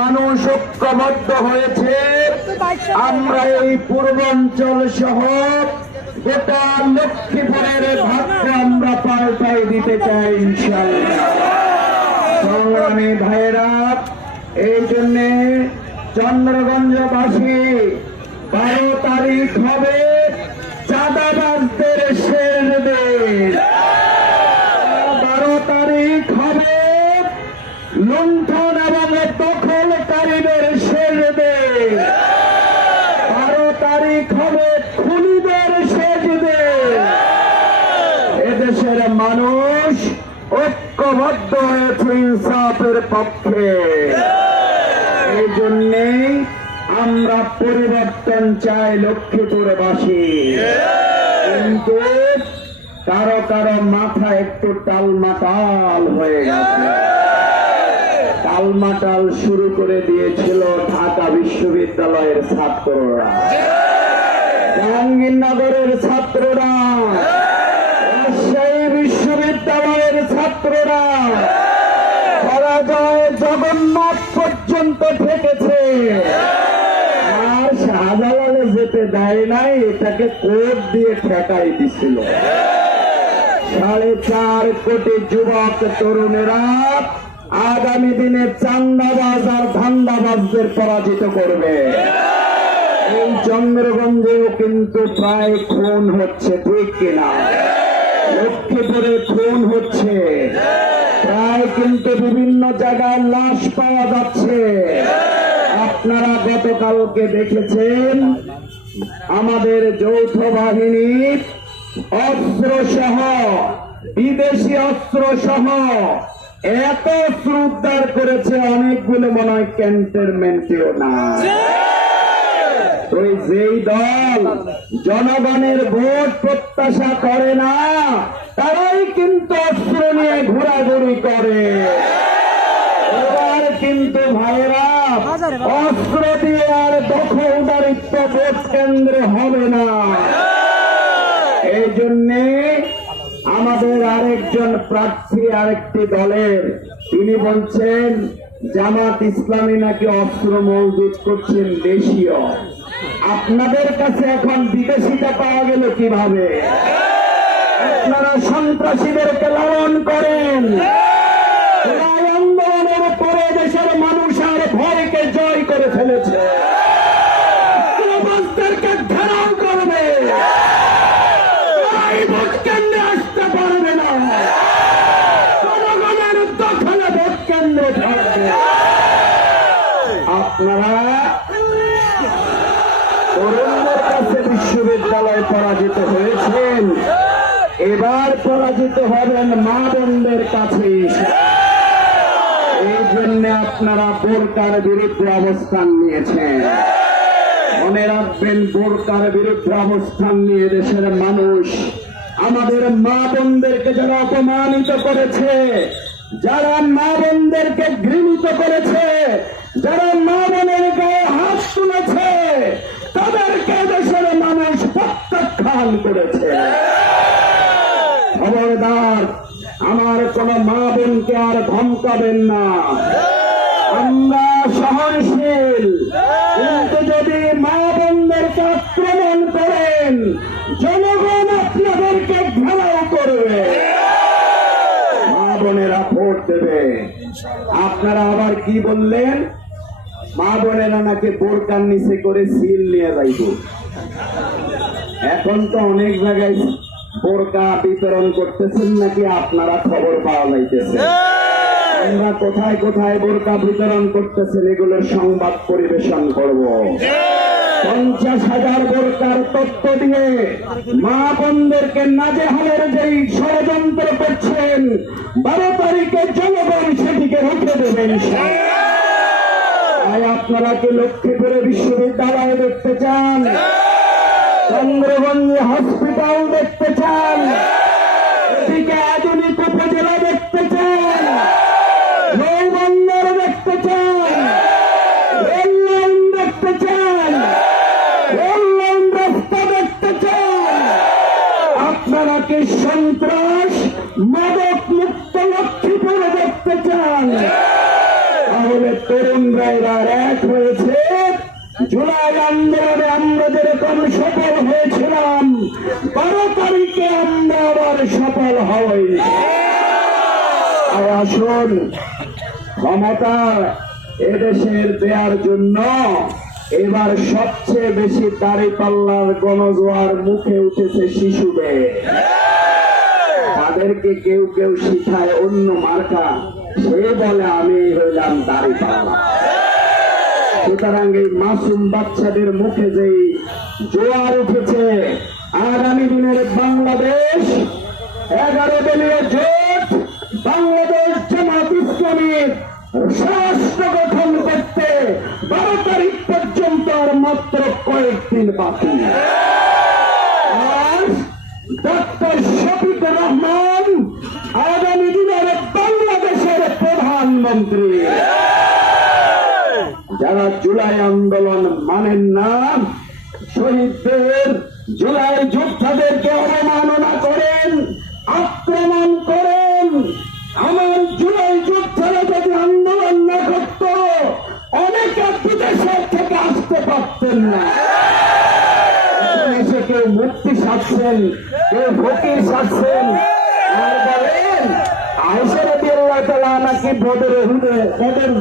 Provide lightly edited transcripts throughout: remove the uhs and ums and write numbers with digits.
মানুষ ঐক্যবদ্ধ হয়েছে। আমরা এই পূর্বাঞ্চল সহ গোটা লক্ষ্মীপুরের ভাগ্য আমরা পাল্টাই দিতে চাই ইনশাআল্লাহ। সংগ্রামী ভাইরা, এই জন্য চন্দ্রগঞ্জবাসী 12 তারিখ হবে চাঁদাবাজদের শেষ দিন। 12 তারিখ হবে লুণ্ঠন এবং দখলকারীদের শেষ দিন। 12 তারিখ হবে খুনিদের শেষ দিন। এদেশের মানুষ ঐক্যবদ্ধ হয়েছে ইনসাফের পক্ষে। এই জন্যেই আমরা পরিবর্তন চাই লক্ষ্মীপুরবাসী। কিন্তু কারো কারো মাথা একটু টালমাটাল হয়ে গেছে। টালমাটাল শুরু করে দিয়েছিল ঢাকা বিশ্ববিদ্যালয়ের ছাত্ররা, জাহাঙ্গীরনগরের ছাত্ররা, রাজশাহী বিশ্ববিদ্যালয়ের ছাত্ররা, পরাজয় জগন্নাথ পর্যন্ত ঠেকেছে। আর শাহজালালে যেতে দেয় নাই, এটাকে কোর্ট দিয়ে ঠেকাই দিছিল। 4.5 কোটি যুবক তরুণেরা আগামী দিনে চান্দাবাজ আর ধান্দাবাজদের পরাজিত করবে। এই চন্দ্রগঞ্জেও কিন্তু প্রায় খুন হচ্ছে, ঠিক কিনা? লক্ষ্মীপুরে খুন হচ্ছে, প্রায় কিন্তু বিভিন্ন জায়গায় লাশ পাওয়া যাচ্ছে। আপনারা গতকালকে দেখেছেন আমাদের যৌথ বাহিনী অস্ত্র সহ, বিদেশি অস্ত্র সহ এত অস্ত্র উদ্ধার করেছে, অনেকগুলো মনে হয় ক্যান্টনমেন্টেও না। ওই যেই দল জনগণের ভোট প্রত্যাশা করে না, তারাই কিন্তু অস্ত্র নিয়ে ঘোরাঘুরি করে। এবার কিন্তু ভাইরা অস্ত্র দিয়ে আর দখলদারিত্ব ভোট কেন্দ্রে হবে না। এই জন্যে আমাদের আরেকজন প্রার্থী আরেকটি দলের, তিনি বলছেন জামাত ইসলামী নাকি অস্ত্র মজুত করছেন দেশীয়। আপনাদের কাছে এখন বিদেশিটা পাওয়া গেল কিভাবে? আপনারা সন্ত্রাসীদেরকে লালন করেন। আন্দোলনের পরে দেশের মানুষ আর ভয়কে জয় করে ফেলেছে। ঘেরাও করবে, ভোট কেন্দ্রে আসতে পারবে না। জনগণের দখলে ভোট কেন্দ্র থাকবে। আপনারা তরুণদের কাছে বিশ্ববিদ্যালয়ে পরাজিত হয়েছেন, এবার পরাজিত হবেন মা বোনদের কাছে। এই জন্য আপনারা বোরকার বিরুদ্ধে অবস্থান নিয়েছেন। মনে রাখবেন, বোরকার বিরুদ্ধে অবস্থান নিয়ে দেশের মানুষ আমাদের মা বোনদেরকে যারা অপমানিত করেছে, যারা মা বোনদেরকে ঘৃণিত করেছে, যারা মা বোনের গায়ে হাত তুলেছে, তাদেরকে দেশের মানুষ প্রত্যাখ্যান করেছে। খবরদার, আমার কোন মা বোনকে আর ধমকাবেন না। আমরা সহনশীল, কিন্তু যদি মা বোনদেরকে আক্রমণ করেন, জনগণ আপনাদেরকে ঘেরাও করবে, মা বোনেরা ভোট দেবে। আপনারা আবার কি বললেন? মা বোনেরা নাকি বোরকার নিচে করে সিল নিয়ে যাইব। এখন তো অনেক জায়গায় বোরকা বিতরণ করতেছেন নাকি, আপনারা খবর পাওয়া যাইতেছে। আমরা কোথায় কোথায় বোরকা বিতরণ করতেছেন এগুলোর সংবাদ পরিবেশন করব। 50,000 বোরকার তথ্য দিয়ে মা বোনদেরকে নাজেহালের যেই ষড়যন্ত্র করছেন, 12 তারিখে জনগণ সেটিকে রুখে দেবেন। তাই আপনারা কি লক্ষ্মীপুরে বিশ্ববিদ্যালয় দেখতে চান? চন্দ্রগঞ্জে হসপিটাল দেখতে চান? এদিকে আধুনিক উপজেলা দেখতে চান? নৌবন্দর দেখতে চান? রেল লাইন দেখতে চান? রেল লাইন রাস্তা দেখতে চান? আপনারা কি সন্ত্রাস মাদক মুক্ত লক্ষ্মীপুরে দেখতে চান? তাহলে তরুণরা এবার এক হয়েছে। জুলাই আন্দোলনে আমরা যেরকম সফল হয়েছিলাম, 12 তারিখে আমরা আবার সফল হই। আসুন, ক্ষমতা এদেশের দেওয়ার জন্য এবার সবচেয়ে বেশি দাঁড়িপাল্লার গণজোয়ার মুখে উঠেছে শিশুদের। তাদেরকে কেউ কেউ শিখায় অন্য মার্কা, সে বলে আমি হইলাম দাঁড়িপাল্লা। সুতরাং এই মাসুম বাচ্চাদের মুখে যেই জোয়ার উঠেছে, আগামী দিনের বাংলাদেশ 11 দলীয় জোট বাংলাদেশ জামাত ইসলামীর রাষ্ট্র গঠন করতে 12 তারিখ পর্যন্ত আর মাত্র কয়েকদিন বাকি। আর ডক্টর শফিকুর রহমান আগামী দিনের বাংলাদেশের প্রধানমন্ত্রী। যারা জুলাই আন্দোলন মানেন না, শহীদদের, জুলাই যোদ্ধাদেরকে অবমাননা করেন, আক্রমণ করেন, আমার জুলাই যোদ্ধারা যদি আন্দোলন না করত, অনেকে বিদেশের থেকে আসতে পারতেন না। এসে কেউ মুক্তি সাজছেন, কেউ ফকির সাজছেন, আর বলেন আয়েশা রাদিয়াল্লাহু তাআলা নাকি বদর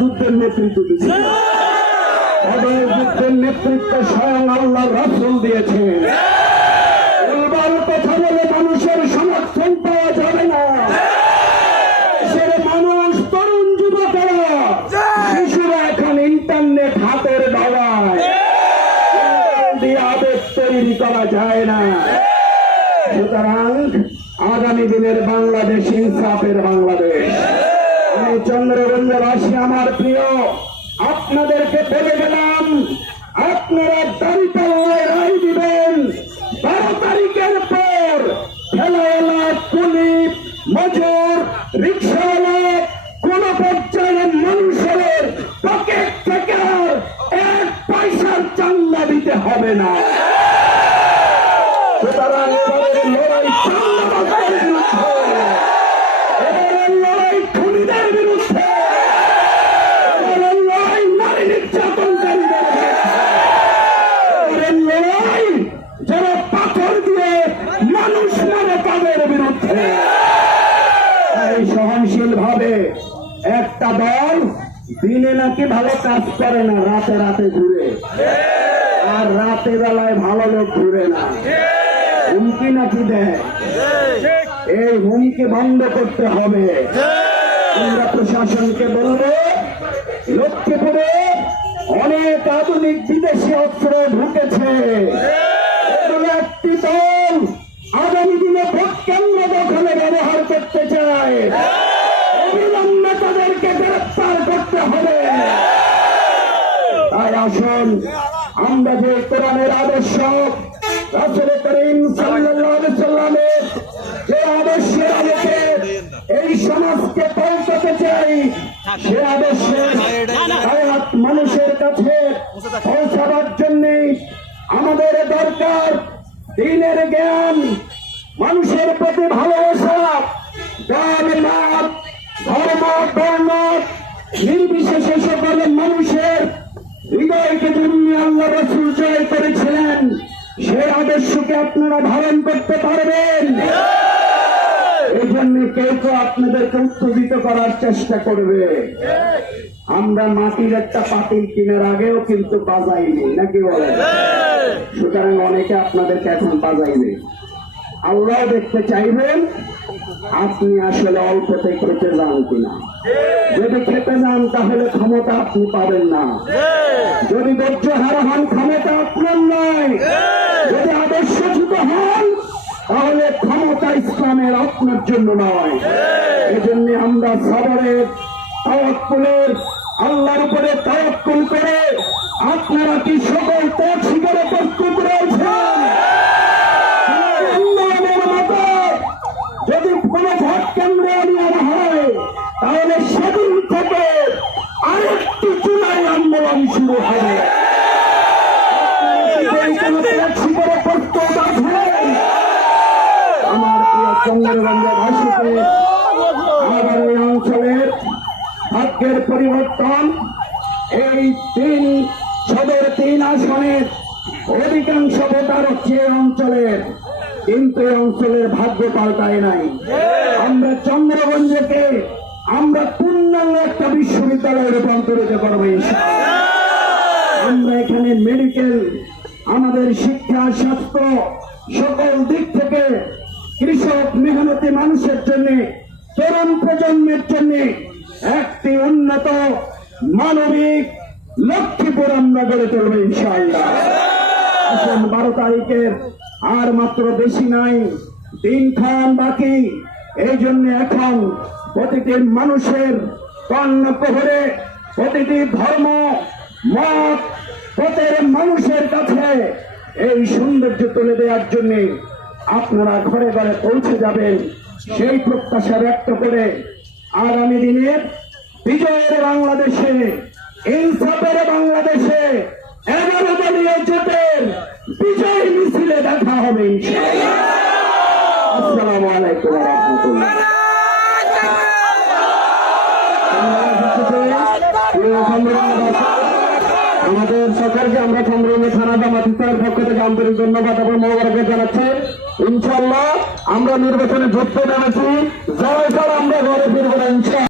যুদ্ধের নেতৃত্ব দিয়েছেন। বদর যুদ্ধের নেতৃত্ব স্বয়ং আল্লাহর রাসূল দিয়েছেন। উলবাল কথা বলে মানুষের সমর্থন পাওয়া যাবে না। দেশের মানুষ, তরুণ যুবকেরা, শিশুরা এখন ইন্টারনেট হাতের বাবায়, দিয়ে আবেগ তৈরি করা যায় না। সুতরাং আগামী দিনের বাংলাদেশ ইনসাফের বাংলাদেশ। আমি চন্দ্রগঞ্জবাসী, আমার প্রিয়, আপনাদেরকে বলে গেলাম, আপনারা দাঁড়িপাল্লায় রায় দিবেন। 12 তারিখের পর ঠেলাওয়ালা, কুলি, মজুর, রিক্সাওয়ালা, কোন পর্যায়ের মানুষের পকেট থেকে আর 1 পয়সার চান্দা দিতে হবে না। সুতরাং এবারের লড়াই চান্দাবাজদের বিরুদ্ধে, এবারের লড়াই খুনিদের বিরুদ্ধে, এবারের লড়াই নারী নির্যাতনকারীদের বিরুদ্ধে, এবারের লড়াই যারা পাথর দিয়ে মানুষ মারে তাদের বিরুদ্ধে। এই সহনশীল ভাবে একটা দল দিনে নাকি ভালো কাজ করে না, রাতে রাতে ঘুরে, আর রাতে বেলায় ভালো লোক ঘুরে না, হুমকি নাকি দেয়। এই হুমকি বন্ধ করতে হবে। আমরা প্রশাসনকে বলবো, লক্ষ্মীপুরে অনেক আধুনিক বিদেশি অস্ত্র ঢুকেছে। এগুলো একটি দল আগামী দিনে ভোট কেন্দ্র দখলে ব্যবহার করতে চায়। অবিলম্বে তাদেরকে গ্রেফতার করতে হবে। তাই আসুন, আমরা যে কোরআনের আদর্শ, রাসূল করিম সাল্লাল্লাহু আলাইহি সাল্লামের যে আদর্শের আলোকে এই সমাজকে পৌঁছাতে চাই, সে আদর্শের আয়াত মানুষের কাছে পৌঁছাবার জন্য আমাদের দরকার দ্বীনের জ্ঞান, মানুষের প্রতি ভালোবাসা, জাত, মাত, ধর্ম, বর্ণ নির্বিশেষে সকল মানুষের হৃদয়কে যেমনি আল্লাহ রাসূল জয় করেছিলেন, সেই আদর্শকে আপনারা ধারণ করতে পারবেন। এই জন্য কেউ তো আপনাদেরকে উত্তেজিত করার চেষ্টা করবে। আমরা মাটির একটা পাতিল কেনার আগেও কিন্তু বাজাইনি, নাকি বলেন? সুতরাং অনেকে আপনাদেরকে এখন বাজাইবে। আল্লাহ দেখতে চাইবেন আপনি আসলে অল্পতে খেতে যান কিনা। যদি খেতে যান তাহলে ক্ষমতা আপনি পাবেন না। যদি ধৈর্য হারা হন, ক্ষমতা আপনার নয়। যদি আদর্শচ্যুত হন, তাহলে ক্ষমতা ইসলামের আপনার জন্য নয়। এজন্য আমরা সবরের, তাওয়াক্কুলের, আল্লাহর উপরে তাওয়াক্কুল করে আপনারা কি সকল ত্যাগ স্বীকারে প্রস্তুত রয়েছেন? যদি কোন ভোট কেন্দ্র নেওয়া হয়, তাহলে সেদিন থেকে আরেকটি জুলাই আন্দোলন শুরু হবে। আমার প্রিয় চন্দ্রগঞ্জবাসীকে, আমার এই অঞ্চলের ভাগ্যের পরিবর্তন এই সদর 3 আসনের অধিকাংশ ভোটার হচ্ছে এই অঞ্চলের, কিন্তু এই অঞ্চলের ভাগ্য পাল্টায় নাই। আমরা চন্দ্রগঞ্জকে আমরা পূর্ণাঙ্গ একটা বিশ্ববিদ্যালয়ে রূপান্তরিত করবো ইনশাআল্লাহ। আমরা এখানে মেডিকেল, আমাদের শিক্ষা, স্বাস্থ্য সকল দিক থেকে কৃষক মেহনতি মানুষের জন্য, তরুণ প্রজন্মের জন্য একটি উন্নত মানবিক লক্ষ্মীপুর আমরা গড়ে তুলব ইনশাআল্লাহ। 12 তারিখের আর মাত্র বেশি নাই, দিনক্ষণ বাকি। এই জন্য এখন প্রতিটি মানুষের কর্ণপ্রহরে প্রতিটি ধর্ম মত পথের মানুষের কাছে এই সৌন্দর্য তুলে দেওয়ার জন্য আপনারা ঘরে ঘরে পৌঁছে যাবেন, সেই প্রত্যাশা ব্যক্ত করে আগামী দিনের বিজয়ের বাংলাদেশে, ইনসাফের বাংলাদেশে 11 দলীয় জোটের বিজয় মিছিলে দেখা হবে ইনশাআল্লাহ। আসসালামু আলাইকুম ওয়া রাহমাতুল্লাহ। আমাদের সরকারকে আমরা সংগ্রামী থানা জামাত ইসলামের পক্ষ থেকে আন্তরিক ধন্যবাদ এবং মোবারকবাদ জানাচ্ছি। ইনশাআল্লাহ আমরা নির্বাচনে যুক্ত নেমেছি, জয় আমরা ঘরে ফিরবো না ইনশাআল্লাহ।